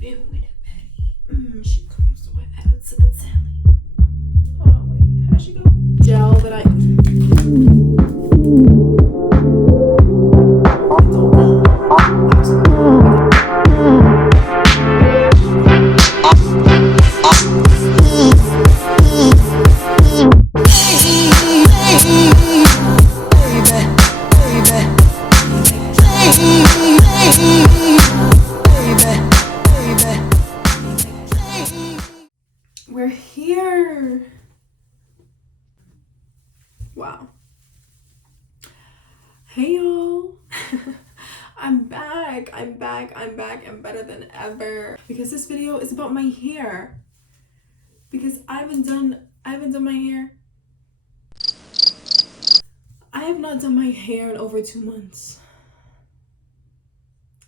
been with a Betty. She comes to add to the telly. Hold on, wait. How does she go? Gel that I. We're here. Wow. Hey y'all. I'm back. I'm better than ever. Because this video is about my hair. Because I haven't done my hair. I have not done my hair in over 2 months.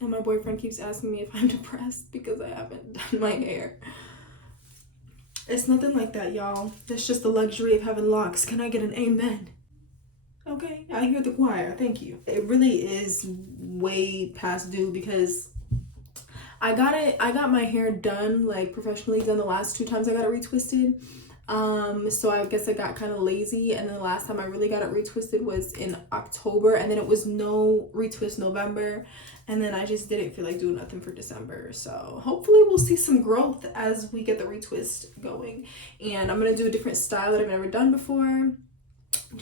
And my boyfriend keeps asking me if I'm depressed because I haven't done my hair. It's nothing like that, y'all. It's just the luxury of having locks. Can I get an amen? Okay, I hear the choir. Thank you. It really is way past due because I got my hair done, like professionally done the last 2 times I got it retwisted. So I guess I got kind of lazy, and then the last time I really got it retwisted was in October, and then it was no retwist November, and then I just didn't feel like doing nothing for December. So hopefully we'll see some growth as we get the retwist going. And I'm gonna do a different style that I've never done before. I'm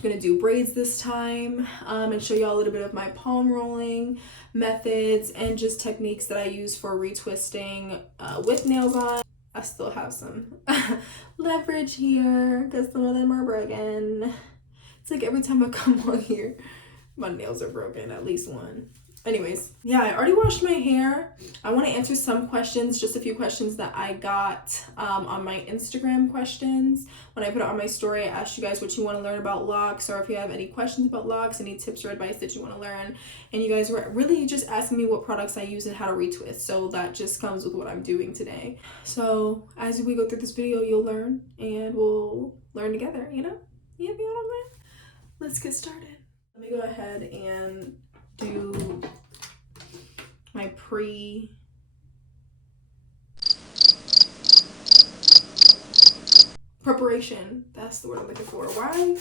gonna do braids this time, and show y'all a little bit of my palm rolling methods and just techniques that I use for retwisting with nails on. I still have some leverage here because some of them are broken. It's like every time I come on here, my nails are broken, at least one. Anyways, yeah, I already washed my hair. I want to answer some questions, just a few questions that I got on my Instagram questions. When I put it on my story, I asked you guys what you want to learn about locks, or if you have any questions about locks, any tips or advice that you want to learn. And you guys were really just asking me what products I use and how to retwist. So that just comes with what I'm doing today. So as we go through this video, you'll learn and we'll learn together, you know? Yeah, you know what I'm saying? Let's get started. Let me go ahead and do my preparation. That's the word I'm looking for. Why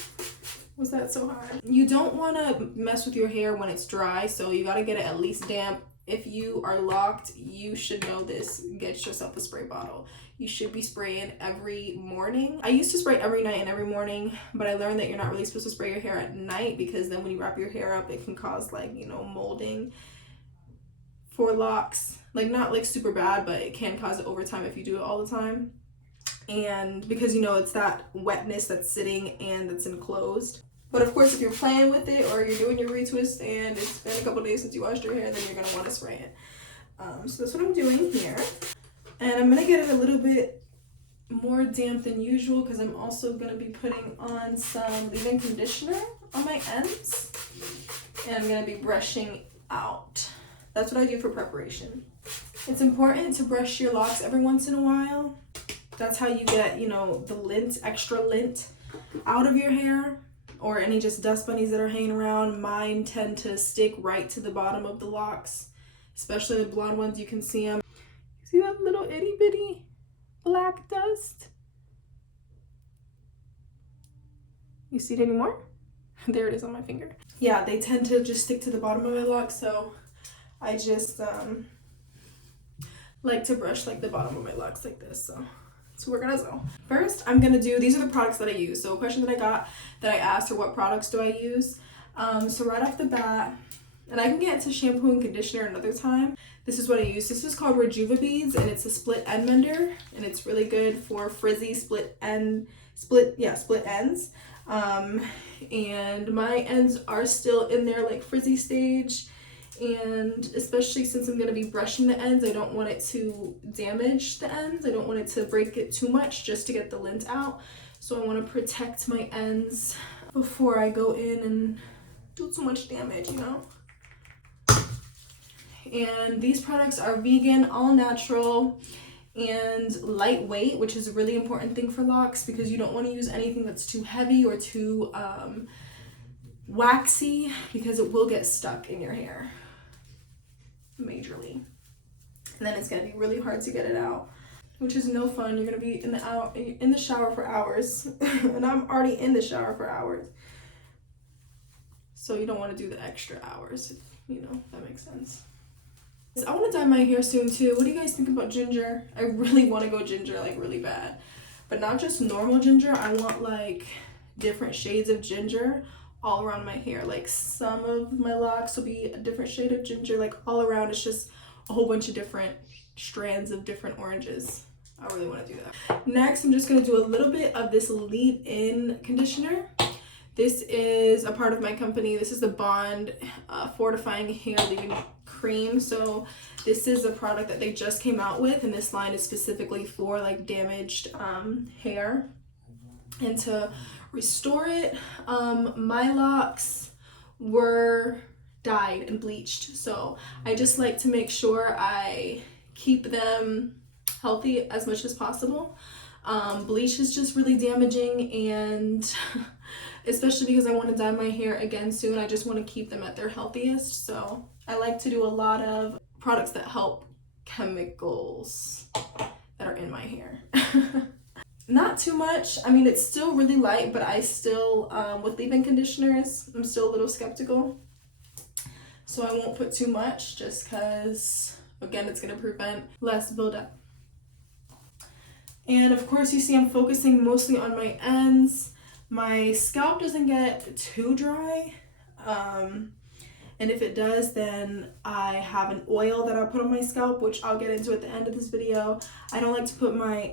was that so hard? You don't want to mess with your hair when it's dry, so you got to get it at least damp. If you are locked, you should know this. Get yourself a spray bottle. You should be spraying every morning. I used to spray every night and every morning, but I learned that you're not really supposed to spray your hair at night because then when you wrap your hair up, it can cause like, you know, molding for locks. Like not like super bad, but it can cause it over time if you do it all the time. And because, you know, it's that wetness that's sitting and that's enclosed. But of course, if you're playing with it or you're doing your retwist and it's been a couple days since you washed your hair, then you're gonna want to spray it. So that's what I'm doing here. And I'm gonna get it a little bit more damp than usual because I'm also gonna be putting on some leave-in conditioner on my ends. And I'm gonna be brushing out. That's what I do for preparation. It's important to brush your locks every once in a while. That's how you get, you know, the lint, extra lint out of your hair, or any just dust bunnies that are hanging around. Mine tend to stick right to the bottom of the locks, especially the blonde ones. You can see them. See that little itty bitty black dust? You see it anymore? There it is on my finger. Yeah, they tend to just stick to the bottom of my locks, so I just like to brush like the bottom of my locks like this. So we're gonna go. First, I'm gonna do, these are the products that I use. So a question that I got that I asked are what products do I use? So right off the bat, and I can get into shampoo and conditioner another time. This is what I use. This is called Rejuva Beads, and it's a split end mender, and it's really good for frizzy split ends. And my ends are still in their like frizzy stage. And especially since I'm going to be brushing the ends, I don't want it to damage the ends. I don't want it to break it too much just to get the lint out. So I want to protect my ends before I go in and do too much damage, you know? And these products are vegan, all natural, and lightweight, which is a really important thing for locks because you don't want to use anything that's too heavy or too waxy because it will get stuck in your hair majorly. and then it's gonna be really hard to get it out, which is no fun. You're gonna be in the shower for hours, and I'm already in the shower for hours. So you don't want to do the extra hours, if, you know, that makes sense. I want to dye my hair soon too. What do you guys think about ginger? I really want to go ginger, like really bad, but not just normal ginger. I want like different shades of ginger all around my hair. Like some of my locks will be a different shade of ginger, like all around. It's just a whole bunch of different strands of different oranges. I really want to do that. Next, I'm just going to do a little bit of this leave-in conditioner. This is a part of my company. This is the Bond Fortifying Hair Leave-In Cream. So this is a product that they just came out with, and this line is specifically for like damaged hair and to restore it. My locks were dyed and bleached, so I just like to make sure I keep them healthy as much as possible. Bleach is just really damaging, and especially because I want to dye my hair again soon, I just want to keep them at their healthiest. So I like to do a lot of products that help chemicals that are in my hair. Not too much. I mean, it's still really light, but I still, with leave-in conditioners, I'm still a little skeptical. So I won't put too much just because, again, it's going to prevent less buildup. And of course, you see I'm focusing mostly on my ends. My scalp doesn't get too dry. And if it does, then I have an oil that I'll put on my scalp, which I'll get into at the end of this video. I don't like to put my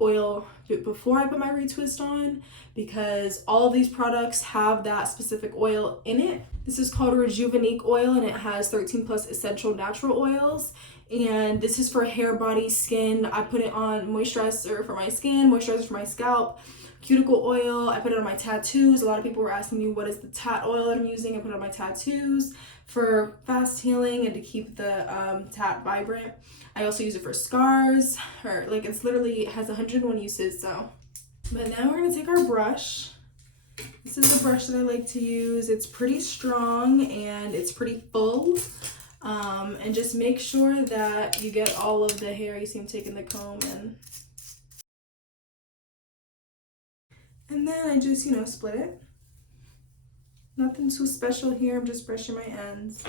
oil before I put my retwist on, because all of these products have that specific oil in it. This is called Rejuvenique oil, and it has 13 plus essential natural oils. And this is for hair, body, skin. I put it on moisturizer for my skin, moisturizer for my scalp, cuticle oil. I put it on my tattoos. A lot of people were asking me what is the tat oil that I'm using. I put it on my tattoos for fast healing and to keep the tat vibrant. I also use it for scars, or like it's literally, it has 101 uses. So, but now we're gonna take our brush. This is the brush that I like to use. It's pretty strong and it's pretty full. And just make sure that you get all of the hair. You see I'm taking the comb and then I just, you know, split it. Nothing too special here. I'm just brushing my ends.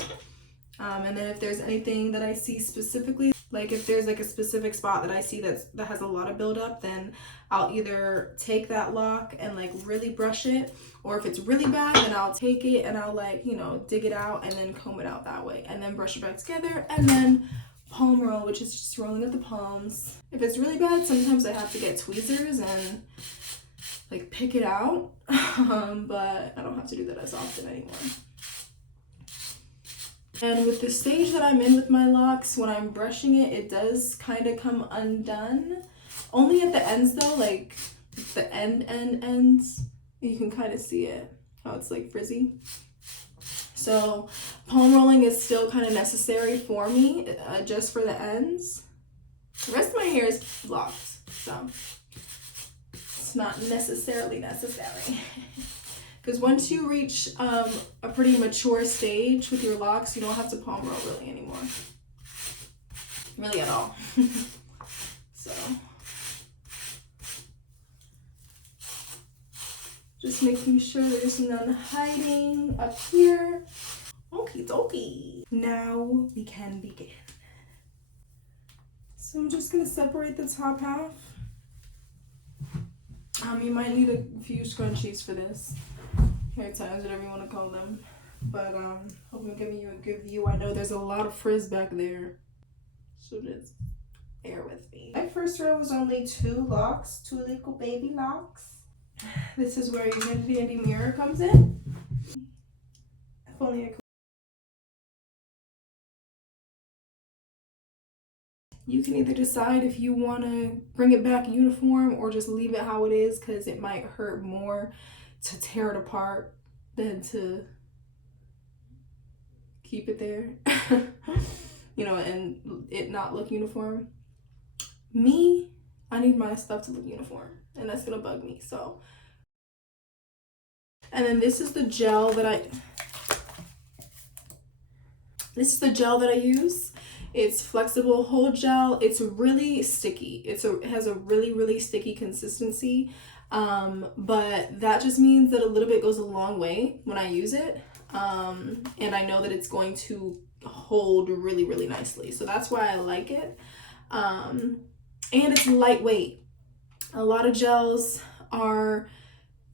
And then if there's anything that I see specifically, like if there's like a specific spot that I see that has a lot of buildup, then I'll either take that lock and like really brush it, or if it's really bad, then I'll take it and I'll like, you know, dig it out and then comb it out that way, and then brush it back together, and then palm roll, which is just rolling up the palms. If it's really bad, sometimes I have to get tweezers and like pick it out, but I don't have to do that as often anymore. And with the stage that I'm in with my locks, when I'm brushing it, it does kind of come undone. Only at the ends though, like the ends, you can kind of see it, how it's like frizzy. So palm rolling is still kind of necessary for me, just for the ends. The rest of my hair is locked, so it's not necessarily necessary. Because once you reach a pretty mature stage with your locks, you don't have to palm roll really anymore. Really at all. So just making sure there's none hiding up here. Okie dokie. Now we can begin. So I'm just gonna separate the top half. You might need a few scrunchies for this. Hair ties, whatever you want to call them. But hope I'm giving you a good view. I know there's a lot of frizz back there, so just bear with me. My first row was only 2 locks, 2 little baby locks. This is where your handy dandy mirror comes in. If only I could. You can either decide if you want to bring it back uniform or just leave it how it is, because it might hurt more to tear it apart than to keep it there. You know, and it not look uniform. Me, I need my stuff to look uniform, and that's gonna bug me. So, and then this is the gel that I use. It's flexible hold gel. It's really sticky. It has a really sticky consistency. But that just means that a little bit goes a long way when I use it. And I know that it's going to hold really nicely. So that's why I like it. And it's lightweight. A lot of gels are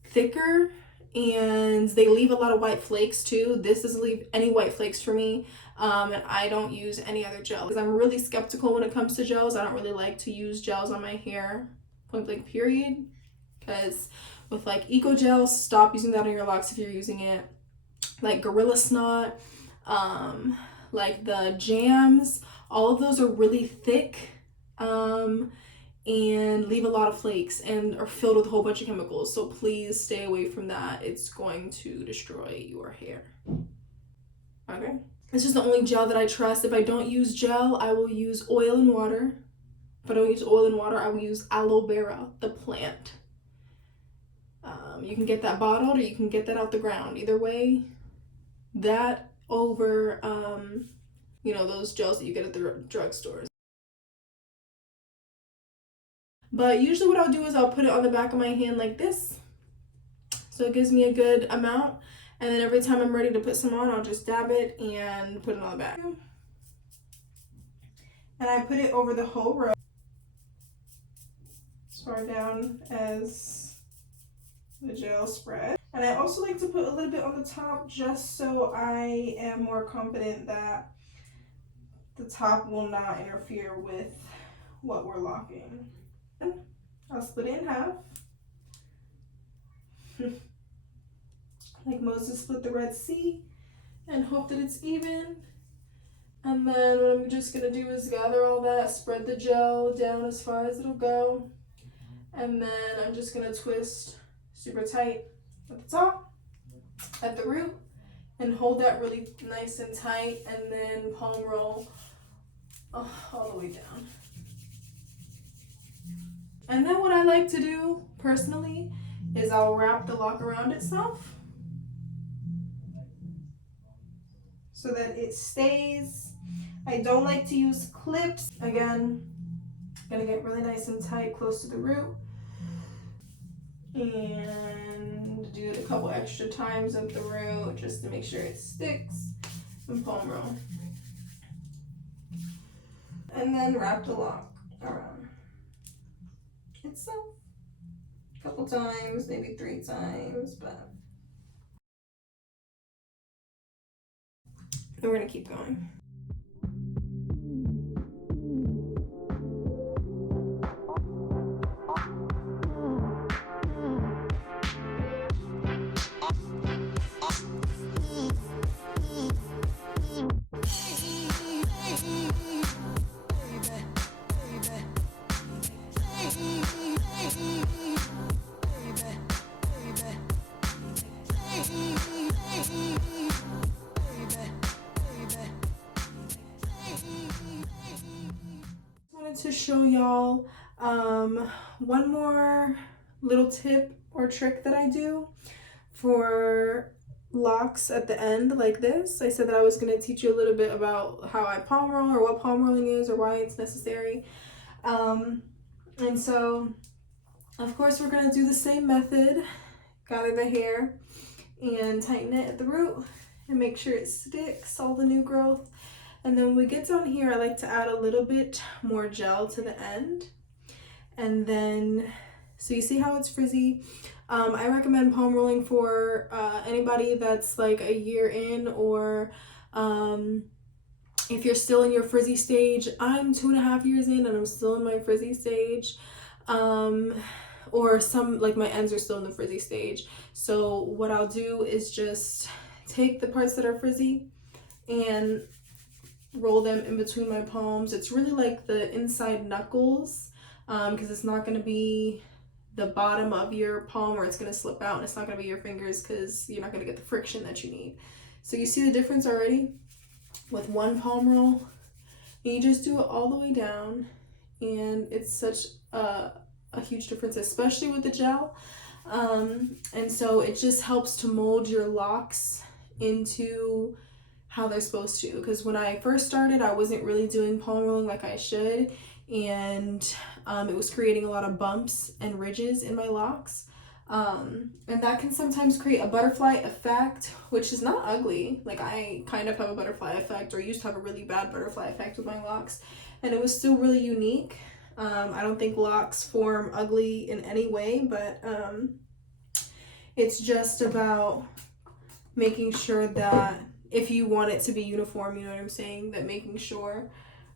thicker and they leave a lot of white flakes too. This doesn't leave any white flakes for me. And I don't use any other gel because I'm really skeptical when it comes to gels. I don't really like to use gels on my hair, point blank period. Because with like Eco Gel, stop using that on your locks if you're using it. Like Gorilla Snot, like the jams, all of those are really thick and leave a lot of flakes and are filled with a whole bunch of chemicals. So please stay away from that. It's going to destroy your hair. Okay. This is the only gel that I trust. If I don't use gel, I will use oil and water. If I don't use oil and water, I will use aloe vera, the plant. You can get that bottled or you can get that out the ground. Either way, that over, you know, those gels that you get at the drugstores. But usually what I'll do is I'll put it on the back of my hand like this. So it gives me a good amount. And then every time I'm ready to put some on, I'll just dab it and put it on the back. And I put it over the whole row. As far down as the gel spread. And I also like to put a little bit on the top just so I am more confident that the top will not interfere with what we're locking. I'll split it in half. Like Moses split the Red Sea, and hope that it's even. And then what I'm just gonna do is gather all that, spread the gel down as far as it'll go. And then I'm just gonna twist super tight at the top, at the root, and hold that really nice and tight, and then palm roll all the way down. And then what I like to do personally is I'll wrap the lock around itself so that it stays. I don't like to use clips. Again, gonna get really nice and tight close to the root. And do it a couple extra times at the root just to make sure it sticks, and palm roll. And then wrap the lock around itself a couple times, maybe 3 times, but then we're gonna keep going. To show y'all one more little tip or trick that I do for locks at the end like this. I said that I was going to teach you a little bit about how I palm roll or what palm rolling is or why it's necessary. And so of course we're going to do the same method. Gather the hair and tighten it at the root and make sure it sticks, all the new growth. And then when we get down here, I like to add a little bit more gel to the end. And then, so you see how it's frizzy? I recommend palm rolling for anybody that's like a year in, or if you're still in your frizzy stage. I'm 2.5 years in and I'm still in my frizzy stage. Or some, like my ends are still in the frizzy stage. So what I'll do is just take the parts that are frizzy and roll them in between my palms. It's really like the inside knuckles, because it's not going to be the bottom of your palm where it's going to slip out, and it's not going to be your fingers because you're not going to get the friction that you need. So you see the difference already with one palm roll. And you just do it all the way down, and it's such a huge difference, especially with the gel. And so it just helps to mold your locks into how they're supposed to. Because when I first started, I wasn't really doing palm rolling like I should, and it was creating a lot of bumps and ridges in my locks. And that can sometimes create a butterfly effect, which is not ugly. Like, I kind of have a butterfly effect, or used to have a really bad butterfly effect with my locks, and it was still really unique. I don't think locks form ugly in any way, but it's just about making sure that if you want it to be uniform, you know what I'm saying, that making sure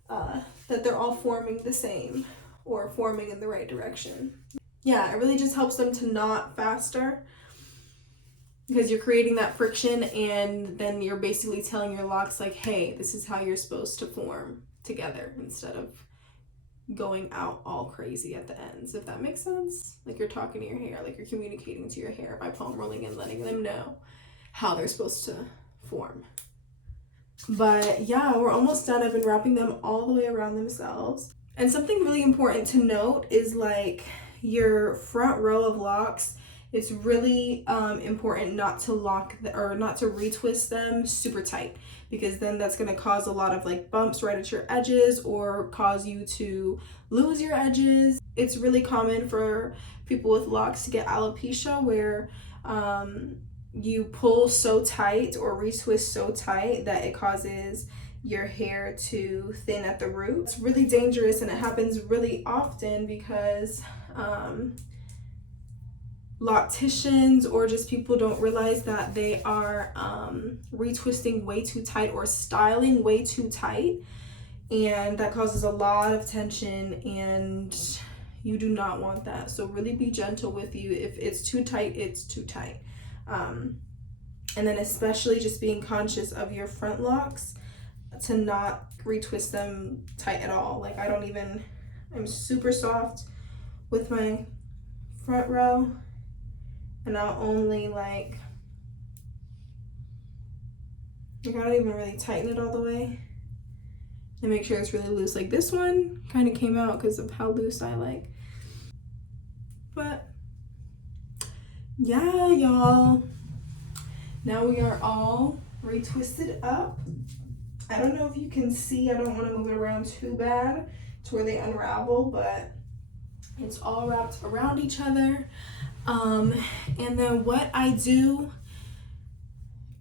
that they're all forming the same or forming in the right direction. Yeah, it really just helps them to knot faster, because you're creating that friction, and then you're basically telling your locks like, hey, this is how you're supposed to form together, instead of going out all crazy at the ends, if that makes sense. Like, you're talking to your hair, like you're communicating to your hair by palm rolling and letting them know how they're supposed to form. But yeah, we're almost done. I've been wrapping them all the way around themselves. And something really important to note is, like, your front row of locks, it's really important not to lock or not to retwist them super tight, because then that's going to cause a lot of like bumps right at your edges or cause you to lose your edges. It's really common for people with locks to get alopecia, where you pull so tight or retwist so tight that it causes your hair to thin at the root. It's really dangerous, and it happens really often because locticians or just people don't realize that they are retwisting way too tight or styling way too tight, and that causes a lot of tension, and you do not want that. So really be gentle with you. If it's too tight, it's too tight. And then especially just being conscious of your front locks to not retwist them tight at all. Like, I'm super soft with my front row, and I'll only I don't even really tighten it all the way and make sure it's really loose. Like, this one kind of came out because of how loose I like. But yeah, y'all, now we are all retwisted up. I don't know if you can see, I don't want to move it around too bad to where they unravel, but it's all wrapped around each other. And then what I do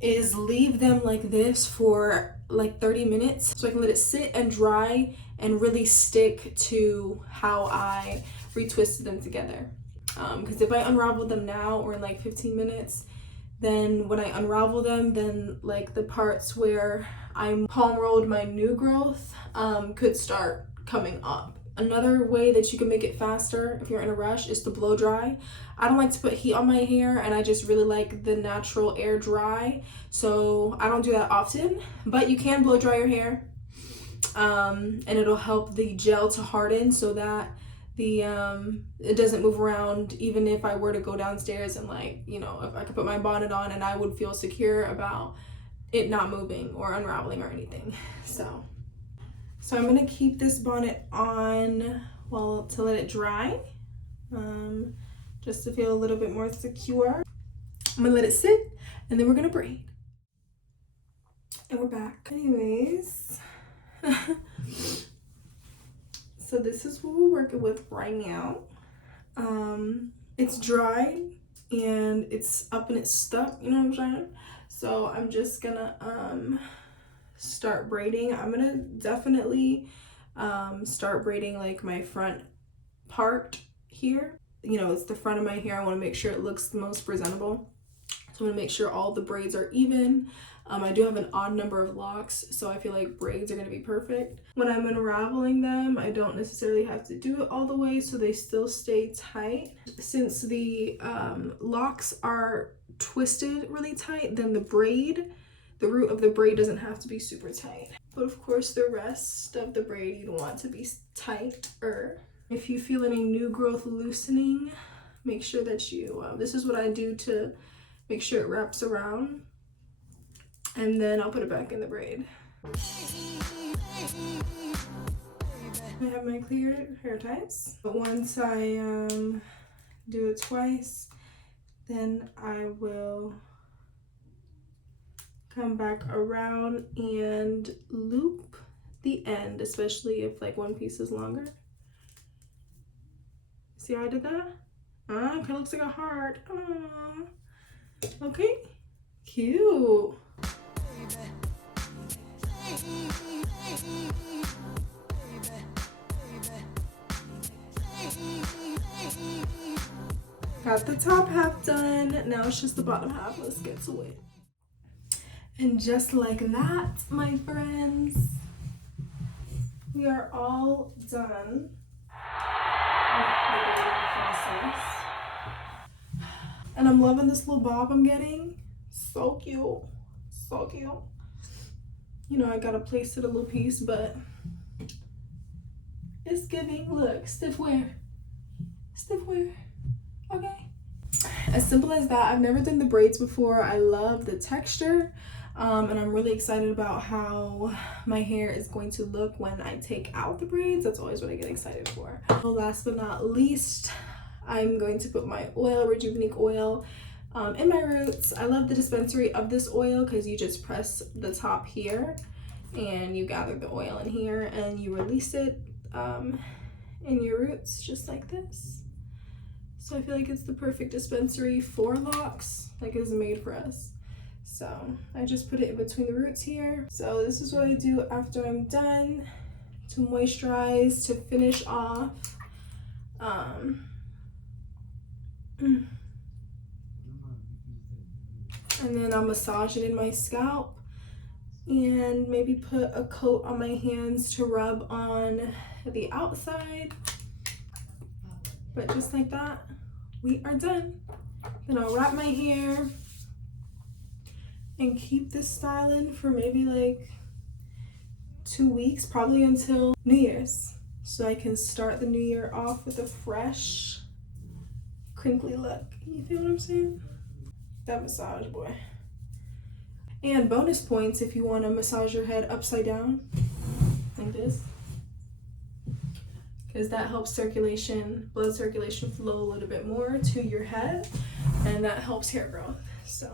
is leave them like this for like 30 minutes so I can let it sit and dry and really stick to how I retwisted them together. Because if I unravel them now or in like 15 minutes, then when I unravel them, then like the parts where I palm rolled my new growth could start coming up. Another way that you can make it faster if you're in a rush is to blow dry. I don't like to put heat on my hair, and I just really like the natural air dry, so I don't do that often, but you can blow dry your hair, and it'll help the gel to harden so that it doesn't move around. Even if I were to go downstairs and if I could put my bonnet on, and I would feel secure about it not moving or unraveling or anything. So I'm gonna keep this bonnet on to let it dry, just to feel a little bit more secure. I'm gonna let it sit, and then we're gonna braid. And we're back. Anyways, so this is what we're working with right now. It's dry and it's up and it's stuck, you know what I'm saying? So I'm just gonna start braiding. I'm gonna definitely start braiding like my front part here. It's the front of my hair. I want to make sure it looks the most presentable. So I'm gonna make sure all the braids are even. I do have an odd number of locks, so I feel like braids are gonna be perfect. When I'm unraveling them, I don't necessarily have to do it all the way so they still stay tight. Since the locks are twisted really tight, then the root of the braid doesn't have to be super tight. But of course, the rest of the braid you'd want to be tighter. If you feel any new growth loosening, make sure that this is what I do to make sure it wraps around, and then I'll put it back in the braid. I have my clear hair ties, but once I do it twice, then I will come back around and loop the end, especially if like one piece is longer. See how I did that? Ah, kind of looks like a heart. Aww. Okay, cute. Got the top half done. Now it's just the bottom half. Let's get to it. And just like that, my friends, we are all done with the braiding process. And I'm loving this little bob I'm getting. So cute. So cute. You know, I gotta place it a little piece, but it's giving. Look, stiff wear. Stiff wear. Okay. As simple as that. I've never done the braids before. I love the texture. And I'm really excited about how my hair is going to look when I take out the braids. That's always what I get excited for. Last but not least, I'm going to put my oil, Rejuvenate oil, in my roots. I love the dispensary of this oil because you just press the top here and you gather the oil in here and you release it in your roots just like this. So I feel like it's the perfect dispensary for locks, like it's made for us. So I just put it in between the roots here. So this is what I do after I'm done to moisturize, to finish off. And then I'll massage it in my scalp and maybe put a coat on my hands to rub on the outside. But just like that, we are done. Then I'll wrap my hair and keep this styling for maybe like 2 weeks, probably until New Year's. So I can start the new year off with a fresh, crinkly look. You feel what I'm saying? That massage, boy. And bonus points if you want to massage your head upside down, like this. Because that helps circulation, blood circulation flow a little bit more to your head, and that helps hair growth. So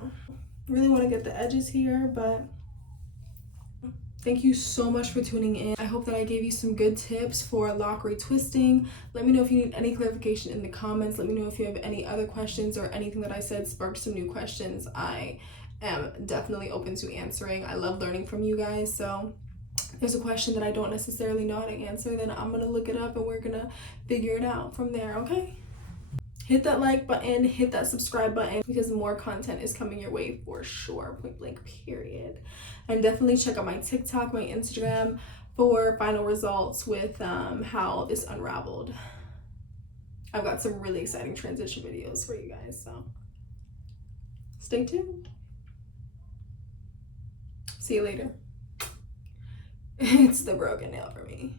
really want to get the edges here, but thank you so much for tuning in. I hope that I gave you some good tips for lock retwisting. Let me know if you need any clarification in the comments. Let me know if you have any other questions or anything that I said sparked some new questions. I am definitely open to answering. I love learning from you guys, so if there's a question that I don't necessarily know how to answer, then I'm gonna look it up and we're gonna figure it out from there, okay? Hit that like button, hit that subscribe button, because more content is coming your way for sure, point blank period. And definitely check out my TikTok, my Instagram for final results with how this unraveled. I've got some really exciting transition videos for you guys, so stay tuned. See you later. It's the broken nail for me.